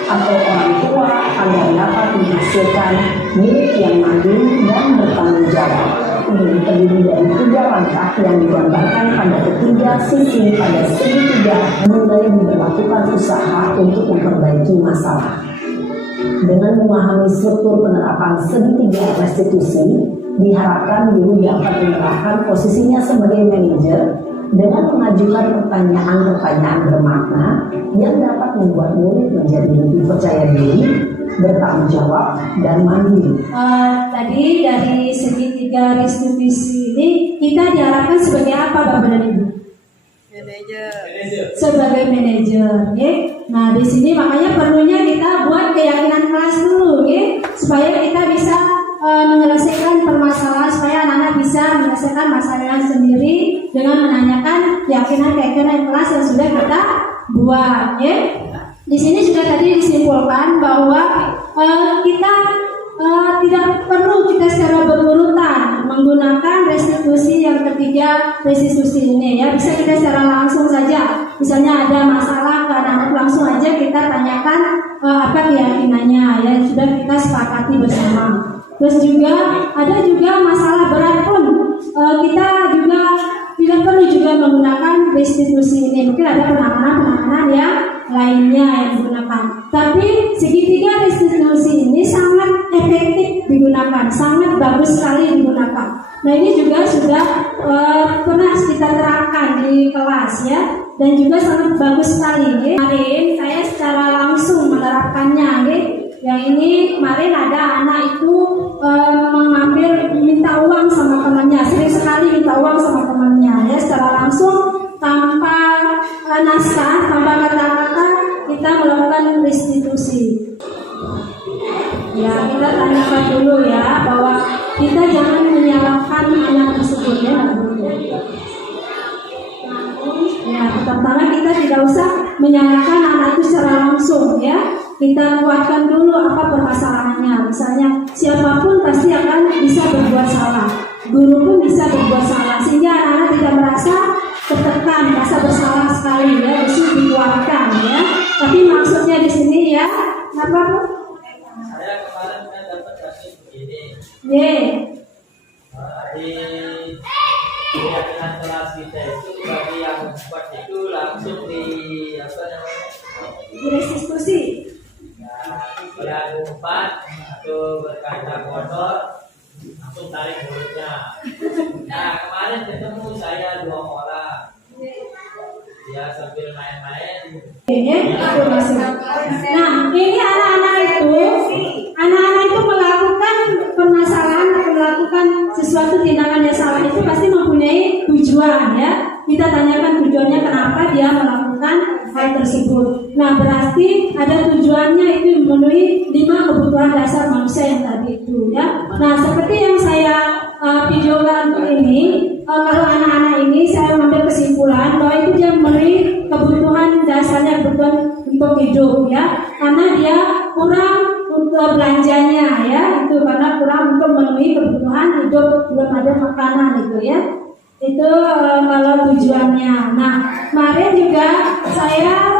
atau orang tua agar dapat menghasilkan milik yang mandiri dan bertanggung jawab. Ini terdiri dari 3 langkah yang digambarkan pada ketiga sisi pada segitiga, mulai diberlakukan usaha untuk memperbaiki masalah. Dengan memahami struktur penerapan segitiga restitusi, diharapkan guru dapat menerapkan posisinya sebagai manajer dengan mengajukan pertanyaan-pertanyaan bermakna yang dapat membuat murid menjadi lebih percaya diri, bertanggung jawab, dan mandiri. Tadi dari segitiga restitusi ini kita diharapkan sebagai apa, Bapak dan Ibu? Manajer. Sebagai manajer, ya. Nah di sini makanya perlunya kita buat keyakinan kelas dulu, ya, supaya kita bisa menyelesaikan permasalahan, supaya anak-anak bisa menyelesaikan masalah sendiri dengan menanyakan keyakinan kelas yang sudah kita buat, ya. Di sini sudah tadi disimpulkan bahwa kita tidak perlu kita secara berurutan menggunakan restitusi yang ketiga restitusi ini, ya. Bisa kita secara langsung saja. Misalnya ada masalah ke anak-anak, langsung aja kita tanyakan apa keyakinannya, ya, sudah kita sepakati bersama. Terus juga ada juga masalah berat pun kita juga tidak perlu juga menggunakan restitusi ini. Mungkin ada penanganan yang lainnya yang digunakan. Tapi segitiga restitusi ini sangat efektif digunakan, sangat bagus sekali digunakan. Nah ini juga sudah pernah kita terapkan di kelas, ya, dan juga sangat bagus sekali. Ya. Kemarin saya secara langsung menerapkannya. Ya. Yang ini kemarin ada anak itu mengambil minta uang sama temannya, sering sekali minta uang sama temannya, ya, secara langsung tanpa naskah, tanpa kata-kata kita melakukan restitusi. Ya, kita tanyakan dulu ya bahwa kita jangan menyalahkan anak tersebut, ya. Ya, pertama kita tidak usah menyalahkan anak itu secara langsung, ya. Kita kuatkan dulu apa permasalahannya. Misalnya siapapun pasti akan bisa berbuat salah, guru pun bisa berbuat salah, sehingga anak-anak tidak merasa tertekan, merasa bersalah sekali, ya. Justru dikuatkan, ya. Tapi maksudnya di sini, ya, apa, Bu? Saya kemarin kan dapat kasus begini. Di keyakinan kelas kita itu bagi yang membuat itu langsung di apa namanya? Di restitusi. Yang umpat atau berkata kotor langsung tarik mulutnya. Nah kemarin ketemu saya 2 orang, ya sambil main-main. Nah ini anak-anak itu melakukan permasalahan atau melakukan sesuatu tindakan yang salah itu pasti mempunyai tujuan, ya. Kita tanyakan tujuannya kenapa dia melakukan hal tersebut. Nah berarti ada tujuannya itu memenuhi 5 kebutuhan dasar manusia yang tadi itu, ya. Nah seperti yang saya videokan ini, kalau anak-anak ini saya mengambil kesimpulan bahwa itu dia memenuhi kebutuhan dasarnya, kebutuhan untuk hidup, ya. Karena dia kurang untuk belanjanya, ya, itu karena kurang untuk memenuhi kebutuhan hidup, belum ada makanan itu, ya. Itu kalau tujuannya. Nah kemarin juga saya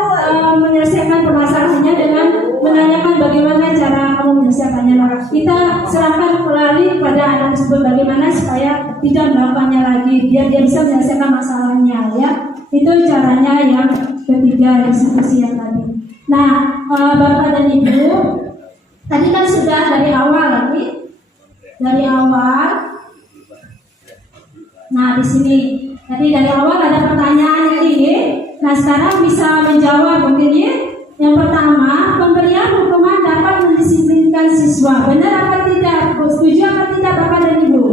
menyelesaikan permasalahannya dengan menanyakan bagaimana cara kamu menyelesaikannya. Nah, kita serahkan kembali kepada anak tersebut bagaimana supaya tidak melakukannya lagi, biar dia bisa menyelesaikan masalahnya, ya. Itu caranya yang ketiga restitusi yang tadi. Nah Bapak dan Ibu, tadi kan sudah dari awal. Nah, di sini tadi dari awal ada pertanyaan ini. Nah, sekarang bisa menjawab mungkin ya. Yang pertama, pemberian hukuman dapat mendisiplinkan siswa. Benar apa tidak? Setuju apa tidak Bapak dan Ibu?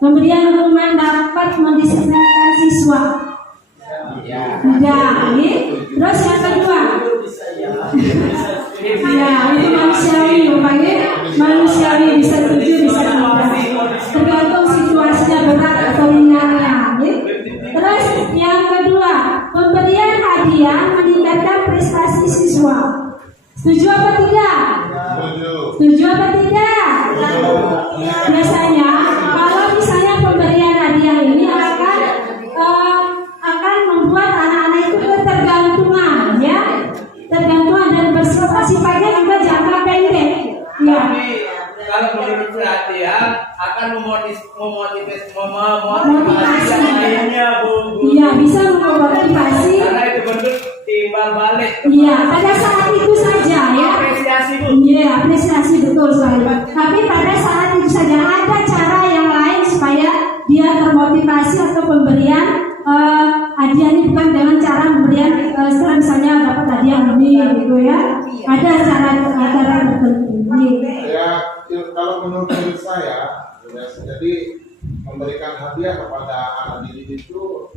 Pemberian hukuman dapat mendisiplinkan siswa. Tidak, ini. Terus yang kedua, ya itu manusiawi, Bapak. Manusiawi bisa setuju, bisa tidak. Tergantung situasinya berat atau ringannya. Terus yang kedua, pemberian hadiah meningkatkan prestasi siswa. Setuju apa tidak? Setuju apa tidak? Biasanya kalau misalnya pemberian hadiah ini akan membuat anak-anak itu ketergantungan, ya, tergantungan dan sifatnya juga jangka pendek. Ya. Kalau menurut perhatian akan memotivasi Motivasi. yang lainnya, Bu. Iya, bisa memotivasi. Karena itu bentuk timbal balik. Iya, pada saat itu saja ya. Apresiasi, Bu. Iya, apresiasi betul sekali. Tapi pada saat itu saja ada cara yang lain supaya dia termotivasi atau pemberian hadiah ini bukan dengan cara pemberian setelah misalnya dapat hadiah lebih gitu ya. Ada cara tertentu. Ya, kalau menurut saya, ya, jadi memberikan hadiah kepada anak didik itu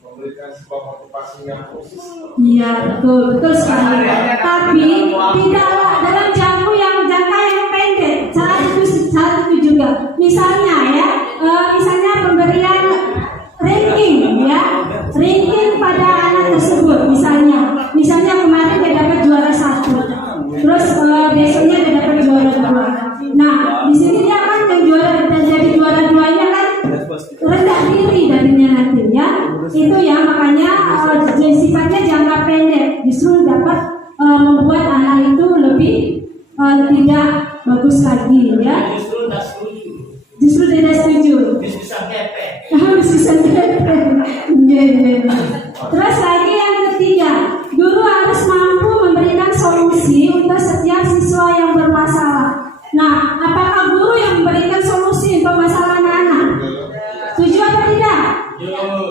memberikan sebuah motivasi yang khusus. Iya, betul sekali. Tapi tidaklah dalam jangka yang pendek. Cara itu juga. Misalnya ya, misalnya pemberian ranking ya, ranking pada anak tersebut. Misalnya kemarin dia dapat juara 1, terus besoknya dia dapat juara 2. Nah, di sini dia kan yang juara dan jadi juara 2-nya kan rendah diri darinya nanti ya. Itu ya makanya sifatnya jangka pendek justru dapat membuat anak itu lebih tidak bagus lagi ya. Justru tidak setuju. Bisa kepek. Harus bisa kepek. Terus lagi yang ketiga, guru harus mampu memberikan solusi untuk setiap siswa yang bermasalah. Nah, apakah guru yang memberikan solusi untuk masalah anak-anak? Setuju atau tidak?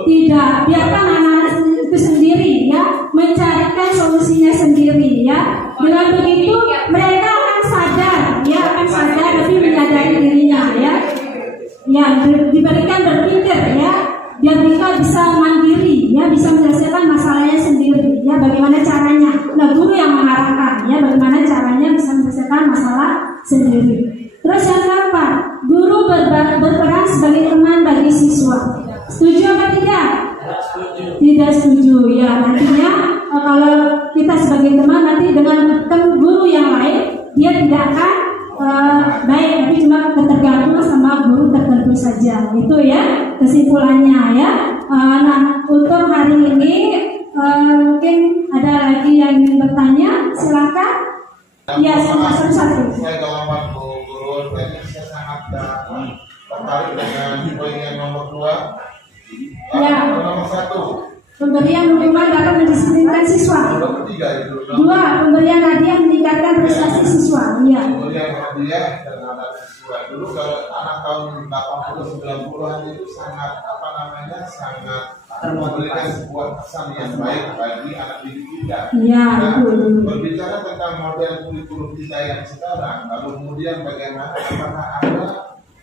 Tidak, biarkan anak-anak itu sendiri ya, mencarikan solusinya sendiri ya. Dengan begitu mereka akan sadar lebih menyadari dirinya ya. Ya, diberikan berpikir ya, biar mereka bisa mandiri ya, bisa menyelesaikan masalahnya sendiri ya. Bagaimana caranya? Nah, guru yang mengarahkan ya, bagaimana caranya bisa menyelesaikan masalah sendiri. Terus yang keempat, guru berperan sebagai teman bagi siswa. Setuju apa tidak? Tidak setuju ya. Nantinya kalau kita sebagai teman nanti dengan guru yang lain dia tidak akan baik, tapi cuma ketergantungan sama guru tertentu saja. Itu ya kesimpulannya ya. Nah, untuk hari ini mungkin ada lagi yang ingin bertanya, silakan. Ya, satu-satu. Saya dalam waktu guru, saya sangat tertarik dengan poin yang nomor 2. Ya. Nomor 1. Pemberian hukuman dapat mendisiplinkan siswa. Nomor 3 itu. 2. Pemberian hadiah meningkatkan prestasi siswa. Iya. Pemberian hadiah terhadap siswa. Dulu kalau anak tahun 80-90-an itu sangat sangat memberikan sebuah kesan yang baik bagi anak didik kita. Iya, Nah, betul. berbicara tentang model kurikulum kita yang sekarang, lalu kemudian bagaimana apakah ada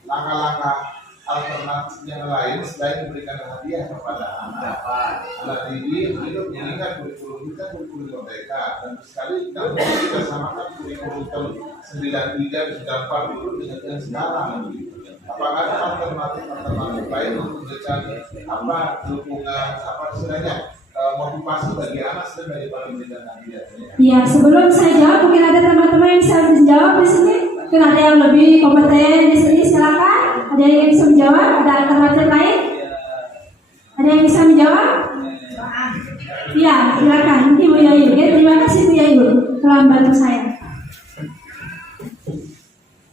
langkah-langkah alternatif yang lain selain memberikan hadiah kepada anak didik untuk mengingat kurikulum kita kurikulum merdeka, dan sekali kita samakan kurikulum tahun 93 dan 94 itu dengan yang sekarang. Apakah ada alternatif lain untuk mencari dukungan istilahnya motivasi bagi anak selain daripada memberikan hadiah? Iya, sebelum saya jawab mungkin ada teman-teman yang bisa menjawab di sini. Mungkin ada yang lebih kompeten di sini, silakan. Ada yang bisa menjawab? Ada alternatif lain? Ada yang bisa menjawab? Iya, silakan. Nanti Bu Yayu. Ya, terima kasih Bu Yayu telah membantu saya.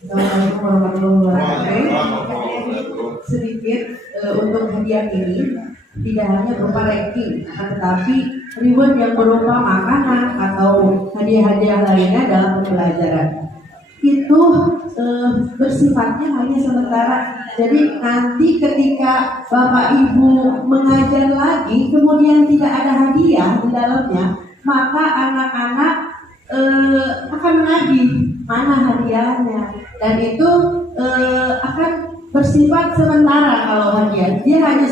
Assalamualaikum warahmatullahi wabarakatuh. Sedikit untuk hadiah ini tidak hanya berupa ranking, tetapi reward yang berupa makanan atau hadiah-hadiah lainnya dalam pembelajaran. itu bersifatnya hanya sementara. Jadi nanti ketika Bapak Ibu mengajar lagi, kemudian tidak ada hadiah di dalamnya, maka anak-anak akan menagih mana hadiahnya, dan itu akan bersifat sementara. Kalau hadiah, dia hanya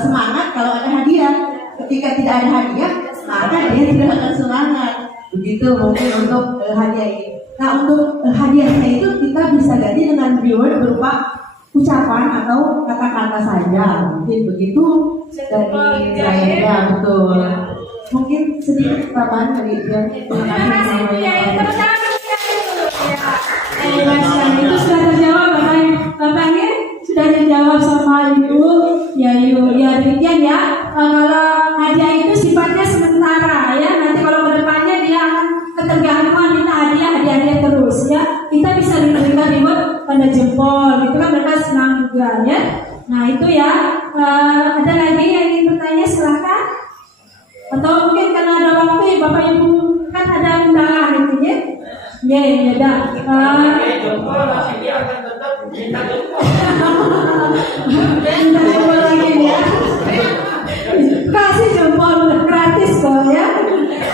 semangat kalau ada hadiah. Ketika tidak ada hadiah, maka dia tidak akan semangat. Begitu mungkin untuk hadiah ini. Nah, untuk hadiahnya itu kita bisa ganti dengan reward berupa ucapan atau kata-kata saja. Mungkin begitu dari saya. Ya, betul. Mungkin sedikit tambahan dari dia. Terima kasih Bu Yai. Tepuk tangan untuk Yai dulu. Ya. Itu sudah terjawab, Bapaknya sudah dijawab sama Ibu. Ya, demikian ya. Kalau hadiah itu sifatnya sementara ya. Nanti kalau kedepannya dia akan ketergantungan minta hadiah terus ya. Kita bisa diberikan reward pada jempol, gitu kan, mereka senang juga ya. Nah itu ya. Ada lagi yang ingin bertanya, silahkan. Atau mungkin karena ada waktu, Bapak Ibu kan ada undangan gitu ya. Ya, dah. Minta jempol lagi ya. Kasih jempol gratis kok ya.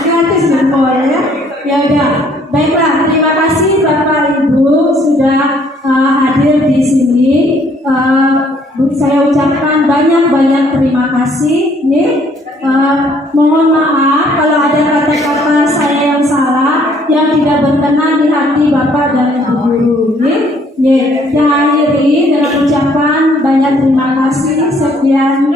Gratis jempol ya. Ya udah. Baiklah, terima kasih Bapak Ibu sudah hadir di sini. Saya ucapkan banyak terima kasih. Mohon maaf kalau ada kata-kata saya yang salah, yang tidak berkenan di hati Bapak dan Ibu guru. Saya akhiri dengan ucapan banyak terima kasih. Sekian.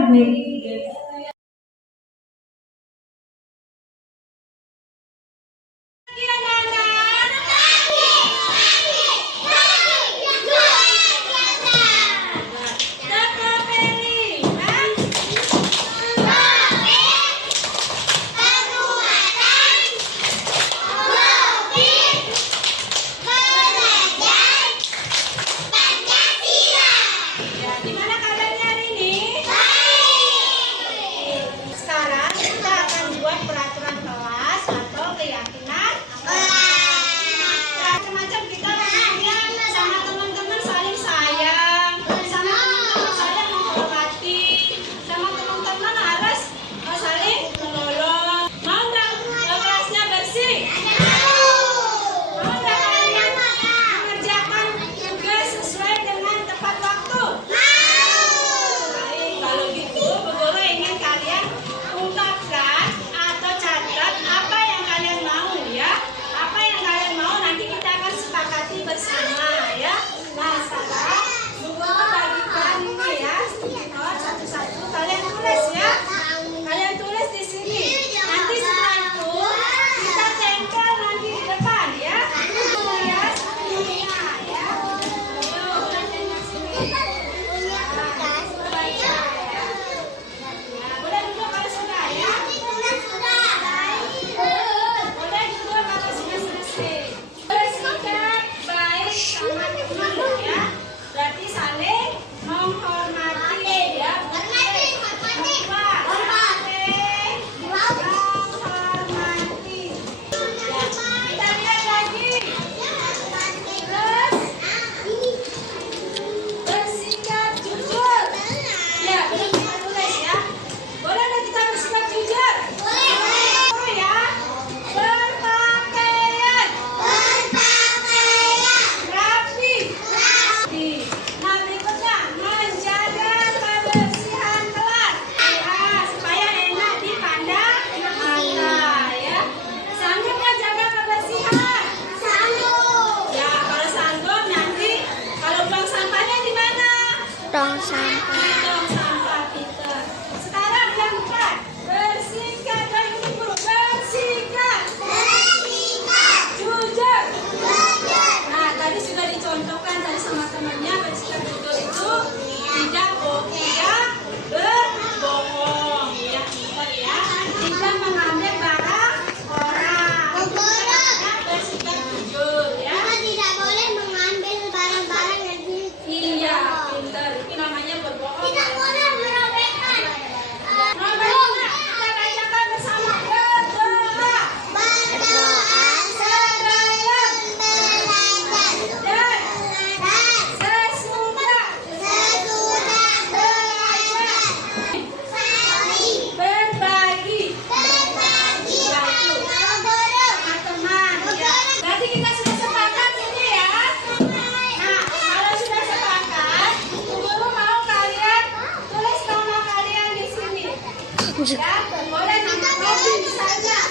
Ya, boleh minta kopi misalnya.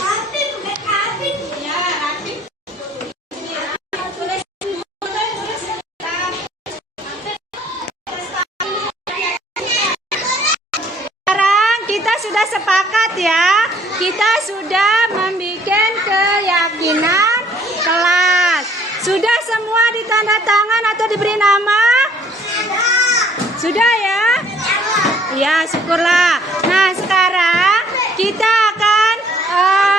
Rapid, bukan rapid. Ya, rapid. Sekarang kita sudah sepakat ya. Kita sudah membuat keyakinan kelas. Sudah semua ditanda tangan atau diberi nama? Sudah ya? Ya, syukurlah. Nah, sekarang kita akan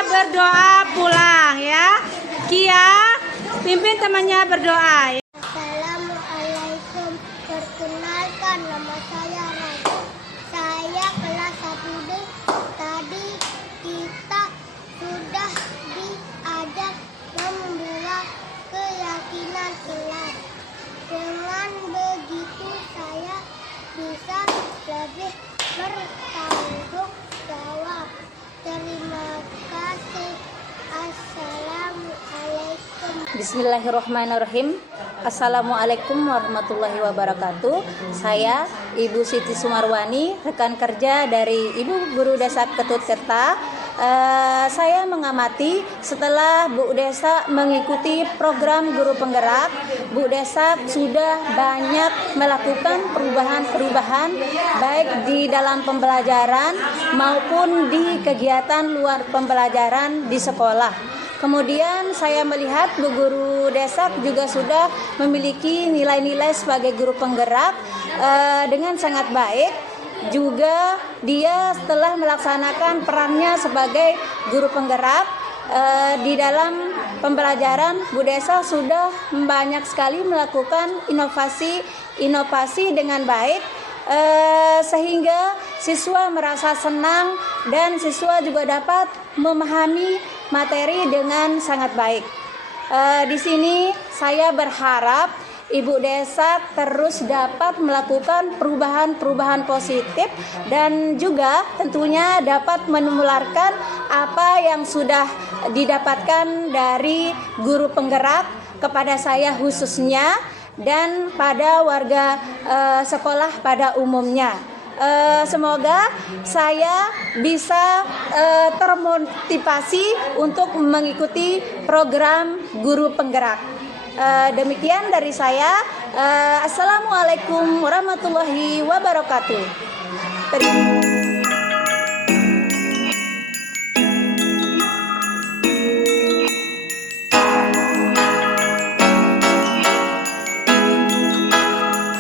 berdoa pulang ya. Kia, pimpin temannya berdoa. Assalamualaikum. Perkenalkan, nama saya Raja. Saya kelas 1D. Tadi kita sudah diajar membuat keyakinan kelas. Dengan begitu saya bisa lebih bertanggung jawab. Terima kasih. Assalamualaikum. Bismillahirrahmanirrahim. Assalamualaikum warahmatullahi wabarakatuh. Saya Ibu Siti Sumarwani, rekan kerja dari Ibu Guru Desa Ketut Tirta. Saya mengamati setelah Bu Desa mengikuti program guru penggerak, Bu Desa sudah banyak melakukan perubahan-perubahan baik di dalam pembelajaran maupun di kegiatan luar pembelajaran di sekolah. Kemudian saya melihat Bu Guru Desa juga sudah memiliki nilai-nilai sebagai guru penggerak dengan sangat baik. Juga dia setelah melaksanakan perannya sebagai guru penggerak di dalam pembelajaran, Bu Desa sudah banyak sekali melakukan inovasi dengan baik, sehingga siswa merasa senang dan siswa juga dapat memahami materi dengan sangat baik. Di sini saya berharap Ibu Desa terus dapat melakukan perubahan-perubahan positif dan juga tentunya dapat menularkan apa yang sudah didapatkan dari guru penggerak kepada saya khususnya dan pada warga sekolah pada umumnya. Semoga saya bisa termotivasi untuk mengikuti program guru penggerak. Demikian dari saya. Assalamualaikum warahmatullahi wabarakatuh.